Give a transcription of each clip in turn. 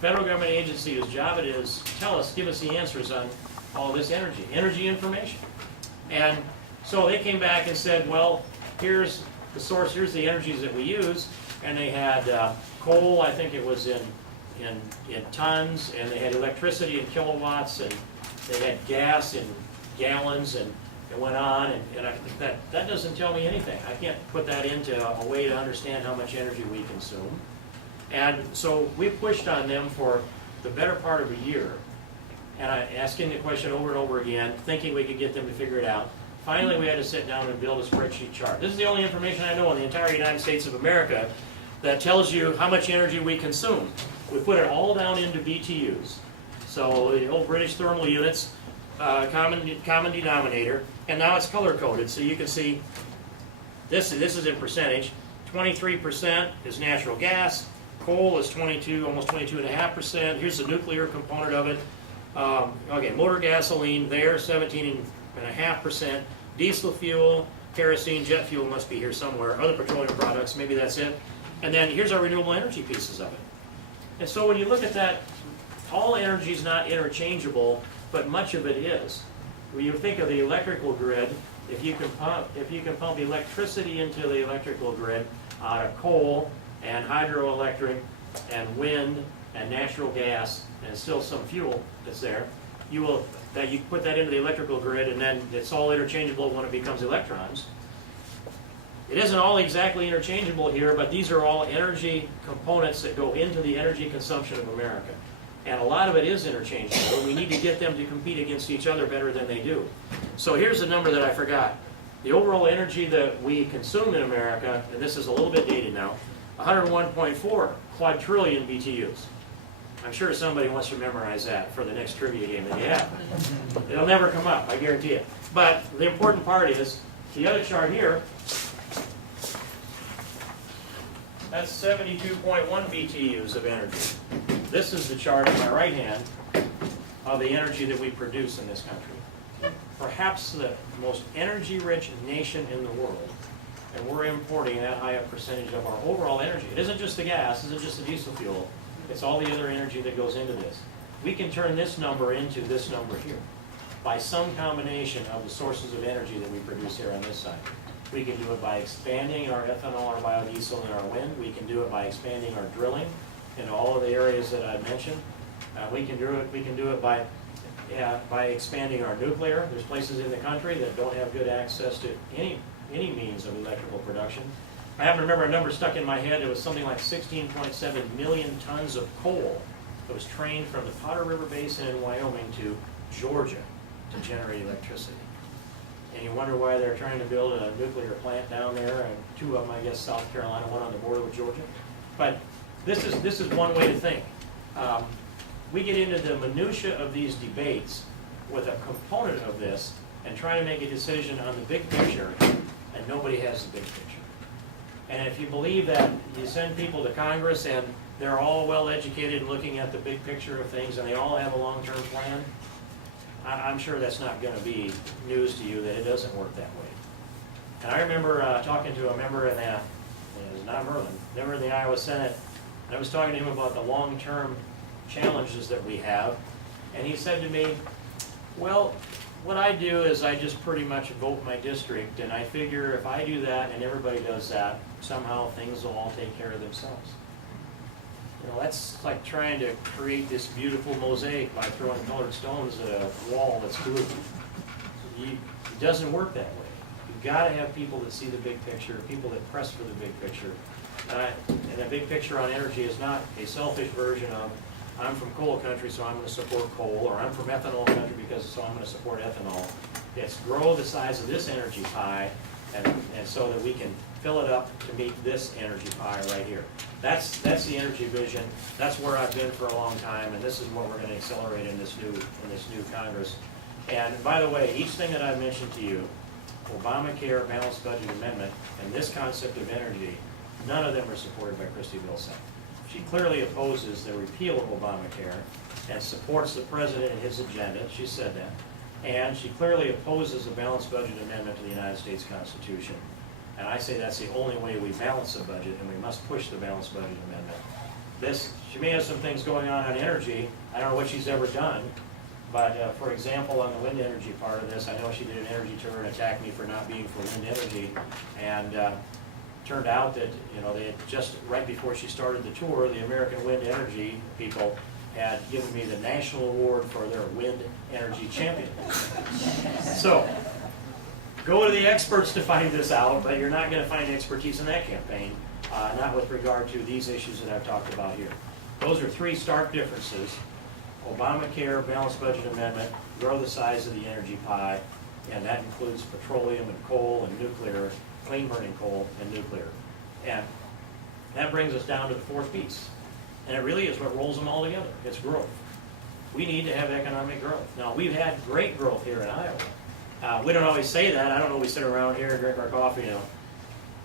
federal government agency whose job it is to tell us, give us the answers on all this energy information. And so they came back and said, well, here's the source, here's the energies that we use. And they had coal, I think it was in tons, and they had electricity in kilowatts, and they had gas in gallons, and it went on, and I think that doesn't tell me anything. I can't put that into a way to understand how much energy we consume. And so we pushed on them for the better part of a year, and asking the question over and over again, thinking we could get them to figure it out. Finally, we had to sit down and build a spreadsheet chart. This is the only information I know in the entire United States of America that tells you how much energy we consume. We put it all down into BTUs. So the old British thermal units, common denominator, and now it's color-coded. So you can see this is in percentage. 23% is natural gas. Coal is 22, almost 22.5%. Here's the nuclear component of it. Okay, motor gasoline there, 17.5%. Diesel fuel, kerosene, jet fuel must be here somewhere. Other petroleum products, maybe that's it. And then here's our renewable energy pieces of it. And so when you look at that, all energy is not interchangeable, but much of it is. When you think of the electrical grid, if you can pump electricity into the electrical grid out of coal and hydroelectric and wind and natural gas and still some fuel that's there, you put that into the electrical grid, and then it's all interchangeable when it becomes electrons. It isn't all exactly interchangeable here, but these are all energy components that go into the energy consumption of America. And a lot of it is interchangeable, and we need to get them to compete against each other better than they do. So here's the number that I forgot. The overall energy that we consume in America, and this is a little bit dated now, 101.4 quadrillion BTUs. I'm sure somebody wants to memorize that for the next trivia game that you have. It'll never come up, I guarantee it. But the important part is, the other chart here, that's 72.1 BTUs of energy. This is the chart on my right hand of the energy that we produce in this country. Perhaps the most energy-rich nation in the world, and we're importing that high a percentage of our overall energy. It isn't just the gas, it isn't just the diesel fuel, it's all the other energy that goes into this. We can turn this number into this number here by some combination of the sources of energy that we produce here on this side. We can do it by expanding our ethanol, our biodiesel, and our wind. We can do it by expanding our drilling in all of the areas that I mentioned. We can do it by expanding our nuclear. There's places in the country that don't have good access to any means of electrical production. I happen to remember a number stuck in my head. It was something like 16.7 million tons of coal that was trained from the Powder River Basin in Wyoming to Georgia to generate electricity. And you wonder why they're trying to build a nuclear plant down there, and two of them, I guess, South Carolina, one on the border with Georgia. But this is one way to think. We get into the minutia of these debates with a component of this and try to make a decision on the big picture, and nobody has the big picture. And if you believe that you send people to Congress and they're all well educated looking at the big picture of things and they all have a long-term plan, I'm sure that's not going to be news to you that it doesn't work that way. And I remember talking to a member in it was not Merlin, member in the Iowa Senate, and I was talking to him about the long-term challenges that we have, and he said to me, well, what I do is I just pretty much vote my district, and I figure if I do that and everybody does that, somehow things will all take care of themselves. You know, that's like trying to create this beautiful mosaic by throwing colored stones at a wall that's blue. It doesn't work that way. You've got to have people that see the big picture, people that press for the big picture. And the big picture on energy is not a selfish version of, I'm from coal country, so I'm going to support coal, or I'm from ethanol country, so I'm going to support ethanol. It's grow the size of this energy pie, and so that we can fill it up to meet this energy pie right here. That's the energy vision. That's where I've been for a long time, and this is what we're going to accelerate in this new Congress. And by the way, each thing that I've mentioned to you, Obamacare, balanced budget amendment, and this concept of energy, none of them are supported by Christy Vilsack. She clearly opposes the repeal of Obamacare and supports the president and his agenda. She said that. And she clearly opposes a balanced budget amendment to the United States Constitution. And I say that's the only way we balance the budget, and we must push the balanced budget amendment. She may have some things going on energy. I don't know what she's ever done, but for example, on the wind energy part of this, I know she did an energy tour and attacked me for not being for wind energy, and turned out that, you know, they had just right before she started the tour, the American Wind Energy people had given me the national award for their wind energy champion. So, go to the experts to find this out, but you're not going to find expertise in that campaign, not with regard to these issues that I've talked about here. Those are three stark differences: Obamacare, balanced budget amendment, grow the size of the energy pie, and that includes petroleum and coal and nuclear, clean burning coal and nuclear. And that brings us down to the fourth piece. And it really is what rolls them all together. It's growth. We need to have economic growth. Now, we've had great growth here in Iowa. We don't always say that. I don't know, we sit around here and drink our coffee, you know.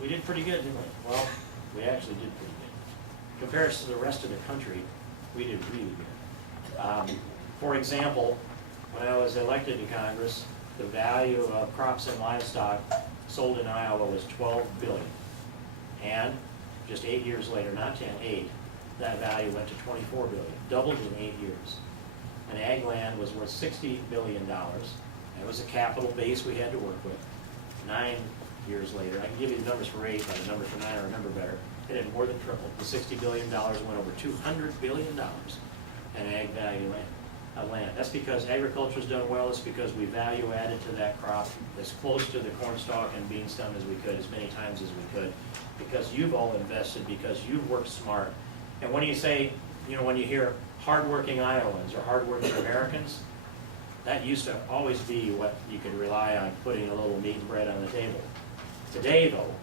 We did pretty good, didn't we? Well, we actually did pretty good. Compared to the rest of the country, we did really good. For example, when I was elected to Congress, the value of crops and livestock sold in Iowa was $12 billion. And just 8 years later, not 10, 8, that value went to $24 billion, doubled in 8 years. And ag land was worth $60 billion. That was a capital base we had to work with. 9 years later, I can give you the numbers for 8, but the number for 9 I remember better. It had more than tripled. The $60 billion went over $200 billion in ag value land. That's because agriculture's done well. It's because we value added to that crop as close to the corn stalk and bean stem as we could, as many times as we could, because you've all invested, because you've worked smart. And when you say, you know, when you hear hardworking Iowans or hardworking Americans, that used to always be what you could rely on, putting a little meat and bread on the table. Today, though,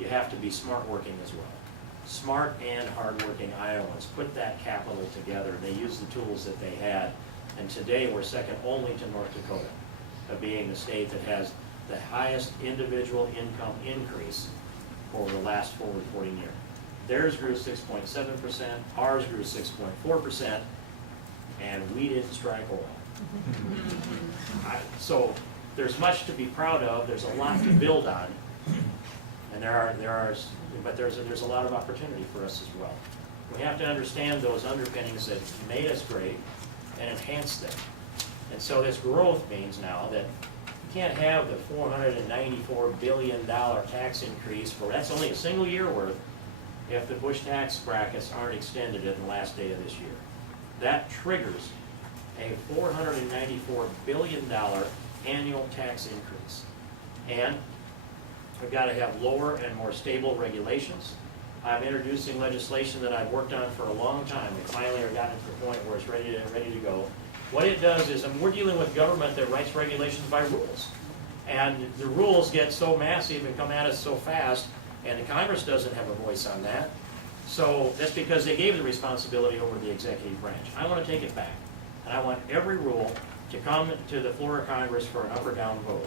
you have to be smart working as well. Smart and hardworking Iowans put that capital together. They used the tools that they had. And today we're second only to North Dakota of being the state that has the highest individual income increase over the last full reporting year. Theirs grew 6.7%, ours grew 6.4%, and we didn't strike oil. So there's much to be proud of. There's a lot to build on, and there's a lot of opportunity for us as well. We have to understand those underpinnings that made us great and enhance them. And so this growth means now that you can't have the $494 billion tax increase that's only a single year worth if the Bush tax brackets aren't extended at the last day of this year. That triggers a $494 billion annual tax increase. And we've got to have lower and more stable regulations. I'm introducing legislation that I've worked on for a long time. We finally are gotten to the point where it's ready to go. What it does is, we're dealing with government that writes regulations by rules. And the rules get so massive and come at us so fast, and the Congress doesn't have a voice on that. So that's because they gave the responsibility over to the executive branch. I want to take it back. And I want every rule to come to the floor of Congress for an up or down vote.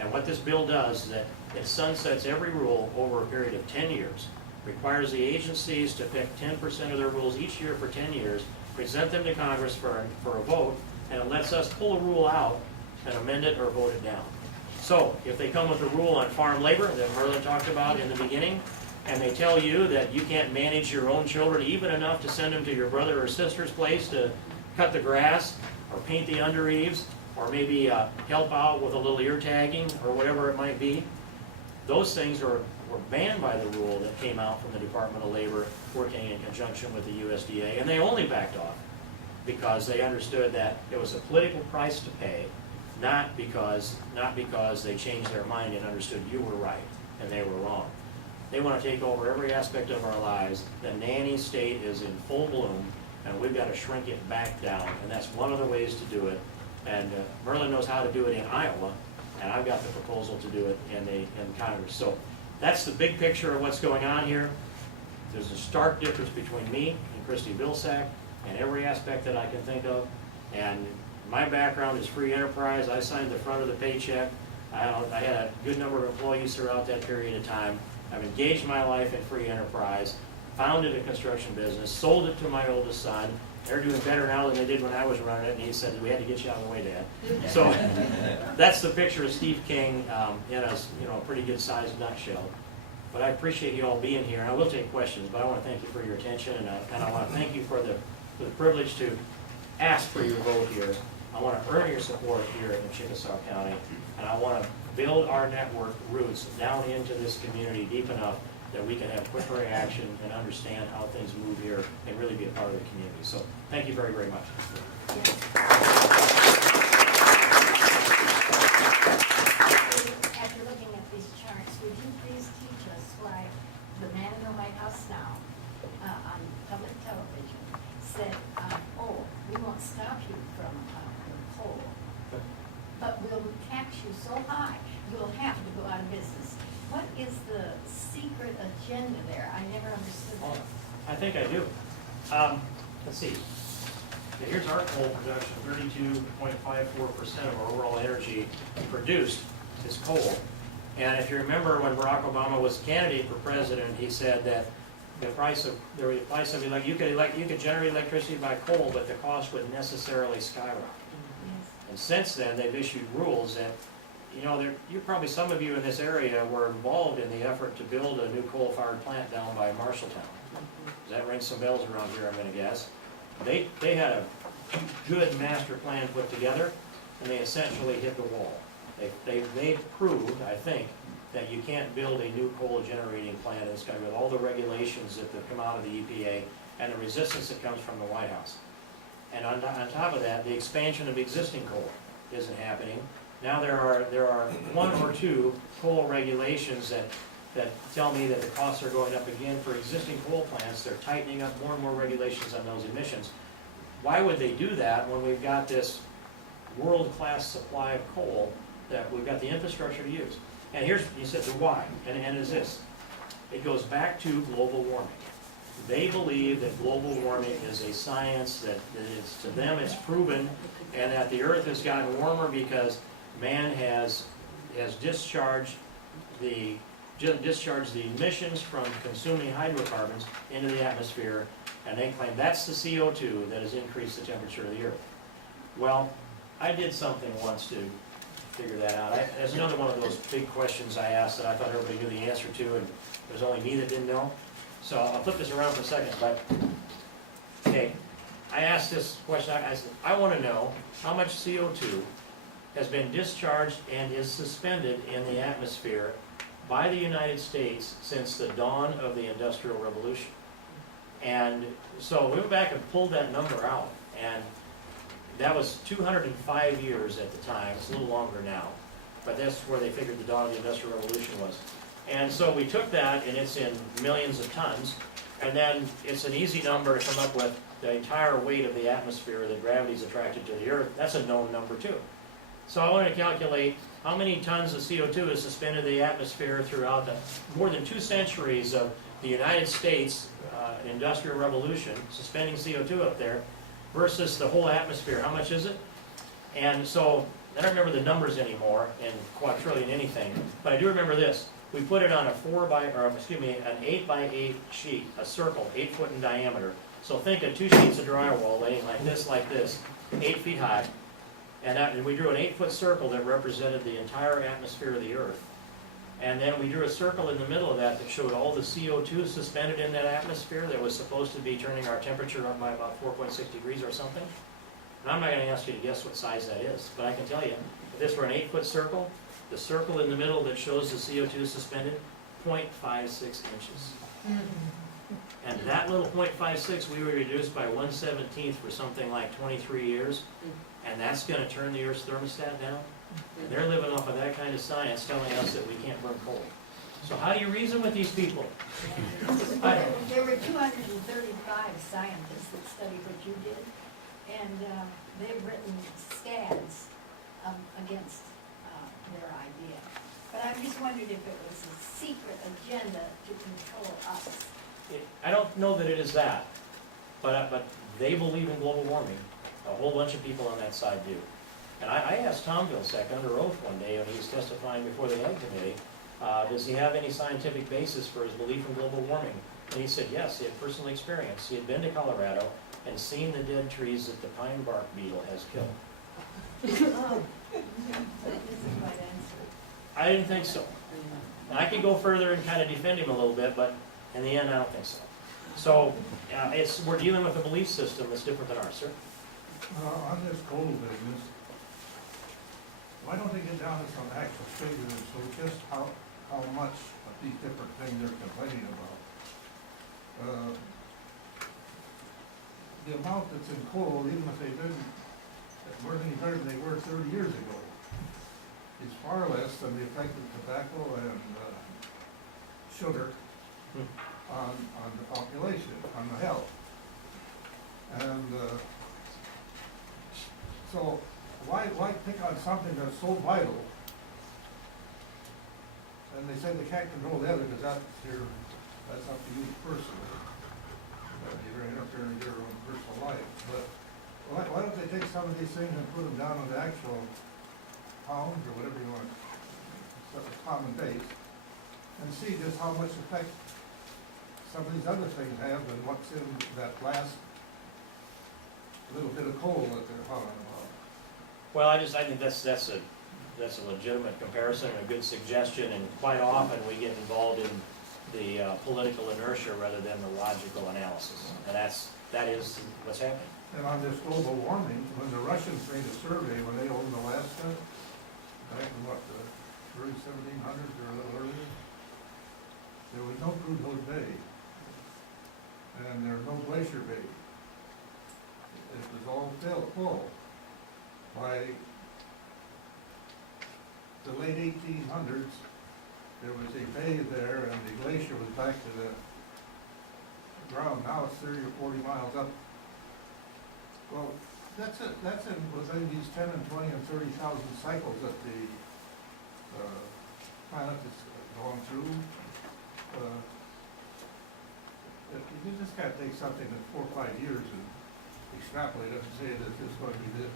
And what this bill does is that it sunsets every rule over a period of 10 years. Requires the agencies to pick 10% of their rules each year for 10 years, present them to Congress for a vote, and it lets us pull a rule out and amend it or vote it down. So, if they come with a rule on farm labor that Merlin talked about in the beginning, and they tell you that you can't manage your own children even enough to send them to your brother or sister's place to cut the grass, or paint the under eaves, or maybe help out with a little ear tagging, or whatever it might be, those things were banned by the rule that came out from the Department of Labor working in conjunction with the USDA, and they only backed off because they understood that it was a political price to pay, not because they changed their mind and understood you were right and they were wrong. They want to take over every aspect of our lives. The nanny state is in full bloom, and we've got to shrink it back down, and that's one of the ways to do it. And Merlin knows how to do it in Iowa, and I've got the proposal to do it in Congress. So that's the big picture of what's going on here. There's a stark difference between me and Christy Vilsack and every aspect that I can think of. And my background is free enterprise. I signed the front of the paycheck. I had a good number of employees throughout that period of time. I've engaged my life in free enterprise, founded a construction business, sold it to my oldest son. They're doing better now than they did when I was running it, and he said, we had to get you out of the way, Dad. So that's the picture of Steve King in a pretty good sized nutshell. But I appreciate you all being here, and I will take questions, but I want to thank you for your attention, and I want to thank you for the privilege to ask for your vote here. I want to earn your support here in Chickasaw County, and I want to build our network roots down into this community deep enough that we can have quick reaction and understand how things move here and really be a part of the community. So thank you very, very much. After looking at these charts, would you please teach us why the man in the White House now, on public television, said, oh, we won't stop you from coal, but we'll tax you so high, you'll have to go out of business. What is the secret agenda there? I never understood that. I think I do. Let's see. Here's our coal production, 32.54% of our overall energy produced is coal. And if you remember when Barack Obama was candidate for president, he said that you could generate electricity by coal, but the cost would necessarily skyrocket. Yes. And since then, they've issued rules that, probably some of you in this area were involved in the effort to build a new coal-fired plant down by Marshalltown. Does that ring some bells around here, I'm going to guess? They had a good master plan put together, and they essentially hit the wall. They proved, I think, that you can't build a new coal generating plant in this country with all the regulations that have come out of the EPA and the resistance that comes from the White House. And on top of that, the expansion of existing coal isn't happening. Now there are one or two coal regulations that tell me that the costs are going up again for existing coal plants. They're tightening up more and more regulations on those emissions. Why would they do that when we've got this world-class supply of coal that we've got the infrastructure to use? And here's, you said, the why, and it is this. It goes back to global warming. They believe that global warming is a science that is, to them, it's proven, and that the Earth has gotten warmer because man has discharged the emissions from consuming hydrocarbons into the atmosphere, and they claim that's the CO2 that has increased the temperature of the Earth. Well, I did something once to figure that out. There's another one of those big questions I asked that I thought everybody knew the answer to, and it was only me that didn't know. So I'll flip this around for a second. But okay, I asked this question. I said, I want to know how much CO2 has been discharged and is suspended in the atmosphere by the United States since the dawn of the Industrial Revolution. And so we went back and pulled that number out, and that was 205 years at the time. It's a little longer now, but that's where they figured the dawn of the Industrial Revolution was. And so we took that, and it's in millions of tons, and then it's an easy number to come up with the entire weight of the atmosphere that gravity's attracted to the Earth. That's a known number too. So I wanted to calculate how many tons of CO2 is suspended in the atmosphere throughout the more than 2 centuries of the United States Industrial Revolution, suspending CO2 up there, versus the whole atmosphere. How much is it? And so I don't remember the numbers anymore in quadrillion anything, but I do remember this. We put it on an 8 by 8 sheet, a circle, 8 foot in diameter. So think of 2 sheets of drywall laying like this, 8 feet high. And we drew an 8 foot circle that represented the entire atmosphere of the Earth. And then we drew a circle in the middle of that showed all the CO2 suspended in that atmosphere that was supposed to be turning our temperature up by about 4.6 degrees or something. And I'm not going to ask you to guess what size that is, but I can tell you, if this were an 8 foot circle, the circle in the middle that shows the CO2 suspended, 0.56 inches. And that little 0.56, we were reduced by 1/17 for something like 23 years, and that's going to turn the Earth's thermostat down. And they're living off of that kind of science telling us that we can't burn coal. So how do you reason with these people? There were 235 scientists that studied what you did, and they've written scads against their idea. But I just wondered if it was a secret agenda to control us. I don't know that it is that, but they believe in global warming. A whole bunch of people on that side do. And I asked Tom Vilsack under oath one day when he was testifying before the Ag Committee, does he have any scientific basis for his belief in global warming? And he said yes, he had personal experience. He had been to Colorado and seen the dead trees that the pine bark beetle has killed. Oh, that isn't quite answered. I didn't think so. And I could go further and kind of defend him a little bit, but in the end, I don't think so. So, we're dealing with a belief system that's different than ours, sir. On this coal business, why don't they get down to some actual figures, so just how much of these different things they're complaining about? The amount that's in coal, even if they didn't, weren't any better than they were 30 years ago, is far less than the effect of tobacco and sugar on the population, on the health. And so why pick on something that's so vital? And they say they can't control the other because that's up to you personally. You're interfering with your own personal life. But why don't they take some of these things and put them down on the actual pounds or whatever you want, common base, and see just how much effect some of these other things have than what's in that last little bit of coal that they're hollering about. Well, I think that's a legitimate comparison, a good suggestion, and quite often we get involved in the political inertia rather than the logical analysis, and that is what's happening. And on this global warming, when the Russians made a survey when they owned Alaska, back in what, the early 1700s or a little earlier, there was no crude oil bay, and there was no glacier bay. It was all full. By the late 1800s, there was a bay there, and the glacier was back to the ground. Now it's 30 or 40 miles up. Well, that's in within these 10 and 20 and 30,000 cycles that the planet is going through. You just can't take something in 4 or 5 years and extrapolate it and say that it's going to be this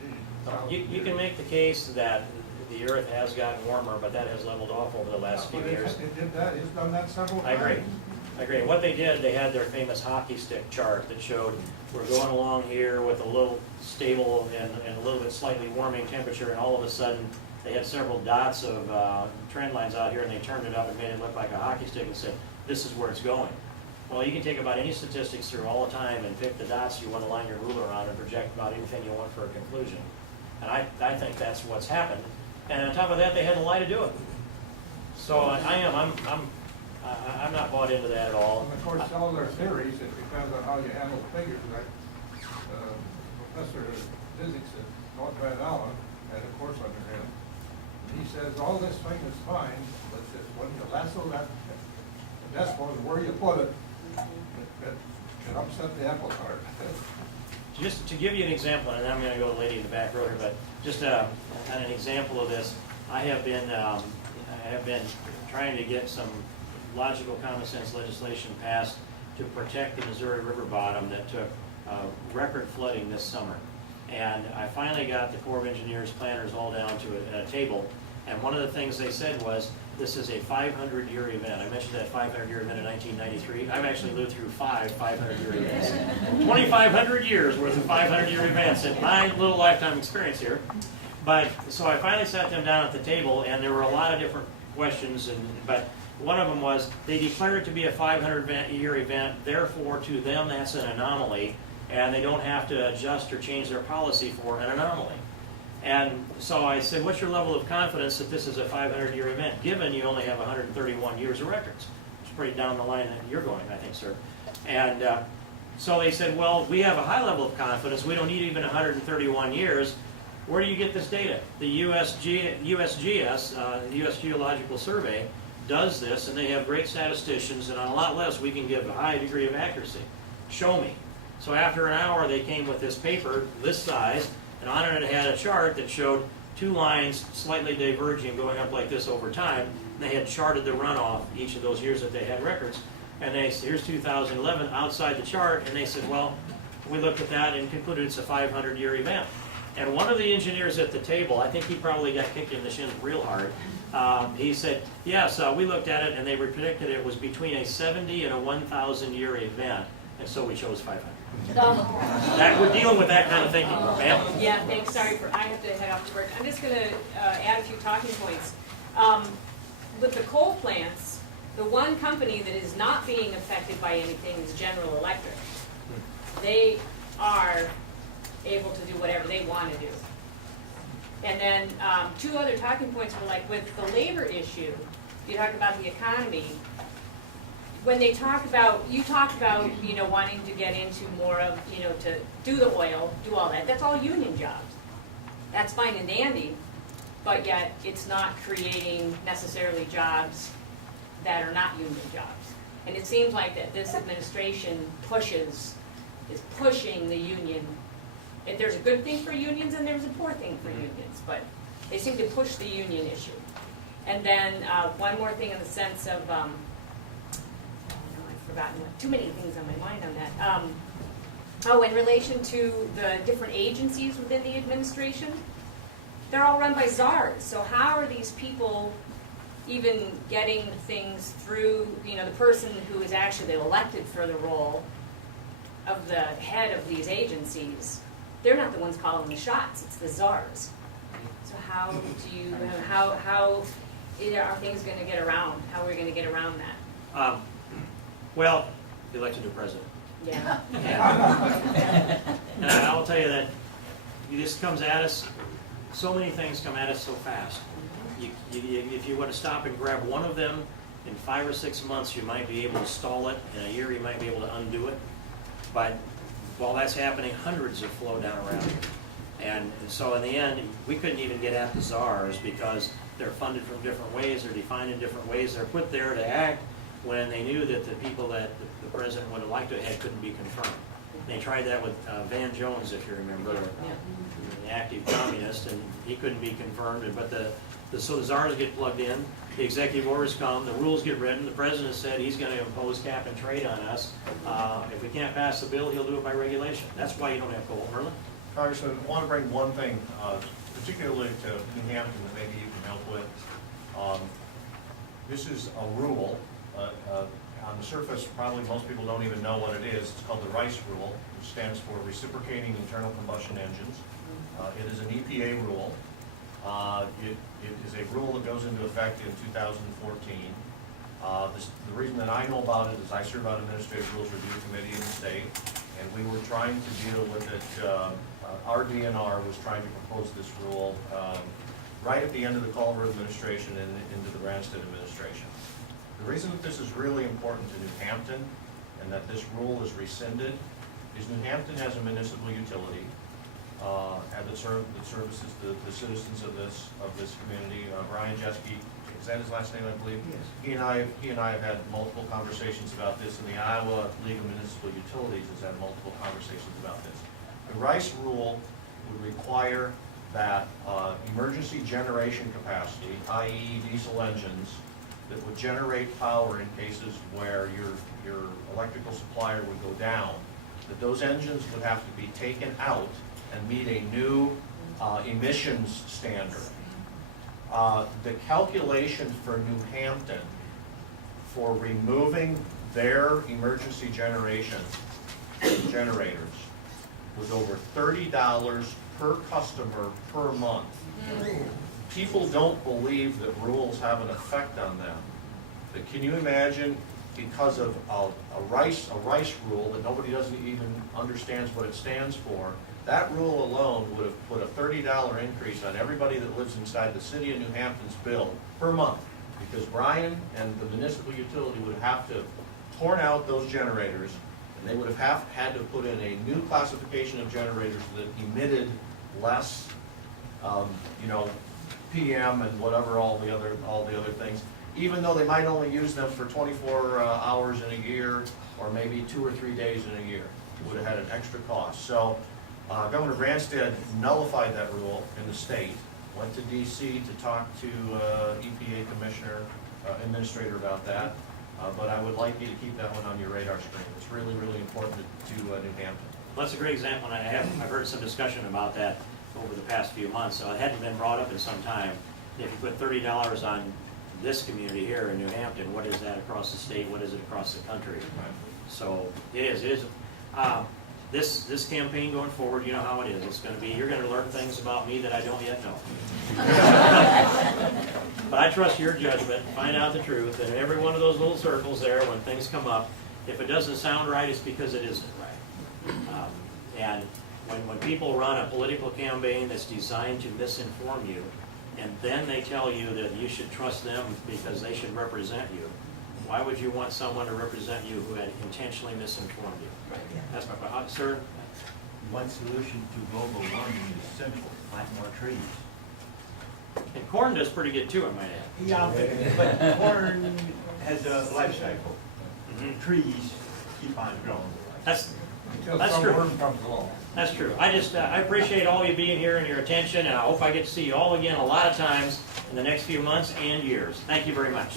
continued. You can make the case that the Earth has gotten warmer, but that has leveled off over the last few years. It did that. It's done that several times. I agree. What they did, they had their famous hockey stick chart that showed we're going along here with a little stable and a little bit slightly warming temperature, and all of a sudden they had several dots of trend lines out here, and they turned it up and made it look like a hockey stick and said, this is where it's going. Well, you can take about any statistics through all the time and pick the dots you want to line your ruler on and project about anything you want for a conclusion. And I think that's what's happened. And on top of that, they had the lie to do it. So I'm not bought into that at all. And of course, all their theories, it depends on how you handle the figures. Like Professor of Physics at North Van Allen had a course under him. And he says all this thing is fine, but when you lasso that decimal and where you put it, it upset the apple cart. Just to give you an example, and I'm going to go to the lady in the back row here, but just an example of this, I have been trying to get some logical common sense legislation passed to protect the Missouri River bottom that took record flooding this summer. And I finally got the Corps of Engineers planners all down to a table, and one of the things they said was, this is a 500-year event. I mentioned that 500-year event in 1993. I've actually lived through 5 500-year events. 2,500 years worth of 500-year events in my little lifetime experience here. But, so I finally sat them down at the table, and there were a lot of different questions, but one of them was, they declare it to be a 500-year event, therefore to them that's an anomaly, and they don't have to adjust or change their policy for an anomaly. And so I said, what's your level of confidence that this is a 500-year event, given you only have 131 years of records? It's pretty down the line that you're going, I think, sir. And so they said, well, we have a high level of confidence. We don't need even 131 years. Where do you get this data? The USGS, the U.S. Geological Survey, does this, and they have great statisticians, and on a lot less we can give a high degree of accuracy. Show me. So after an hour, they came with this paper, this size, and on it had a chart that showed 2 lines slightly diverging, going up like this over time. They had charted the runoff each of those years that they had records. And they said, here's 2011 outside the chart, and they said, well, we looked at that and concluded it's a 500-year event. And one of the engineers at the table, I think he probably got kicked in the shins real hard, he said, yes, we looked at it and they predicted it was between a 70 and a 1,000-year event, and so we chose 500. That, we're dealing with that kind of thinking, ma'am? Yeah, thanks. Sorry, I have to head off to work. I'm just going to add a few talking points. with the coal plants, the one company that is not being affected by anything is General Electric. They are able to do whatever they want to do. And then two other talking points were like with the labor issue, you talk about the economy. When they talk about, you talk about, you know, wanting to get into more of, you know, to do the oil, do all that, that's all union jobs. That's fine and dandy, but yet it's not creating necessarily jobs that are not union jobs. And it seems like that this administration is pushing the union. If there's a good thing for unions and there's a poor thing for unions, but they seem to push the union issue. And then one more thing in the sense of, I've forgotten, too many things on my mind on that. In relation to the different agencies within the administration, they're all run by czars. So how are these people even getting things through, you know, the person who is actually elected for the role of the head of these agencies? They're not the ones calling the shots, it's the czars. So how do you, how are things going to get around? How are we going to get around that? Well, they elect a new president. Yeah. And I will tell you that this comes at us, so many things come at us so fast. If you were to stop and grab one of them, in 5 or 6 months you might be able to stall it, in a year you might be able to undo it. But while that's happening, hundreds have flowed down around here. And so in the end, we couldn't even get at the czars because they're funded from different ways, they're defined in different ways, they're put there to act when they knew that the people that the president would have liked to have couldn't be confirmed. They tried that with Van Jones, if you remember, the active communist, and he couldn't be confirmed. But so the czars get plugged in, the executive orders come, the rules get written, the president said he's going to impose cap and trade on us. If we can't pass the bill, he'll do it by regulation. That's why you don't have coal. Merlin? Congressman, I want to bring one thing, particularly to New Hampton, that maybe you can help with. This is a rule. On the surface, probably most people don't even know what it is. It's called the Rice Rule, which stands for Reciprocating Internal Combustion Engines. It is an EPA rule. It is a rule that goes into effect in 2014. The reason that I know about it is I serve on Administrative Rules Review Committee in the state, and we were trying to deal with it. Our DNR was trying to propose this rule right at the end of the Culver administration and into the Branstad administration. The reason that this is really important to New Hampton and that this rule is rescinded is New Hampton has a municipal utility that services the citizens of this community. Brian Jeske, is that his last name, I believe? Yes. He and I have had multiple conversations about this, and the Iowa League of Municipal Utilities has had multiple conversations about this. The Rice Rule would require that emergency generation capacity, i.e. diesel engines, that would generate power in cases where your electrical supplier would go down, that those engines would have to be taken out and meet a new emissions standard. The calculation for New Hampton for removing their emergency generation generators was over $30 per customer per month. People don't believe that rules have an effect on them. But can you imagine, because of a rice rule that nobody doesn't even understands what it stands for, that rule alone would have put a $30 increase on everybody that lives inside the city of New Hampton's bill per month. Because Brian and the municipal utility would have to have torn out those generators, and they would have had to put in a new classification of generators that emitted less, PM and whatever, all the other things, even though they might only use them for 24 hours in a year, or maybe 2 or 3 days in a year. It would have had an extra cost. So Governor Branstad nullified that rule in the state, went to DC to talk to EPA Commissioner, Administrator about that. But I would like you to keep that one on your radar screen. It's really, really important to New Hampton. Well, that's a great example, and I've heard some discussion about that over the past few months, so it hadn't been brought up in some time. If you put $30 on this community here in New Hampton, what is that across the state? What is it across the country? Right. So it is. this campaign going forward, you know how it is. It's gonna be, you're gonna learn things about me that I don't yet know. But I trust your judgment, find out the truth, and in every one of those little circles there, when things come up, if it doesn't sound right, it's because it isn't right. And when people run a political campaign that's designed to misinform you, and then they tell you that you should trust them because they should represent you, why would you want someone to represent you who had intentionally misinformed you? That's my point. Sir? One solution to global warming is simple, plant more trees. And corn does pretty good too, I might add. Yeah, but corn has a life cycle. Mhm. Trees keep on growing. That's Until That's some true. worm comes along. That's true. I just, I appreciate all of you being here and your attention, and I hope I get to see you all again a lot of times in the next few months and years. Thank you very much.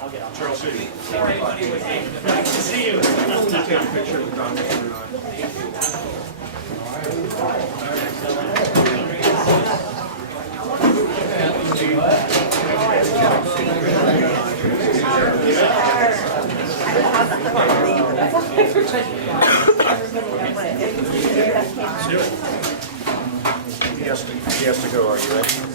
I'll get on Charles City. Nice to see you. He has to go, are you ready?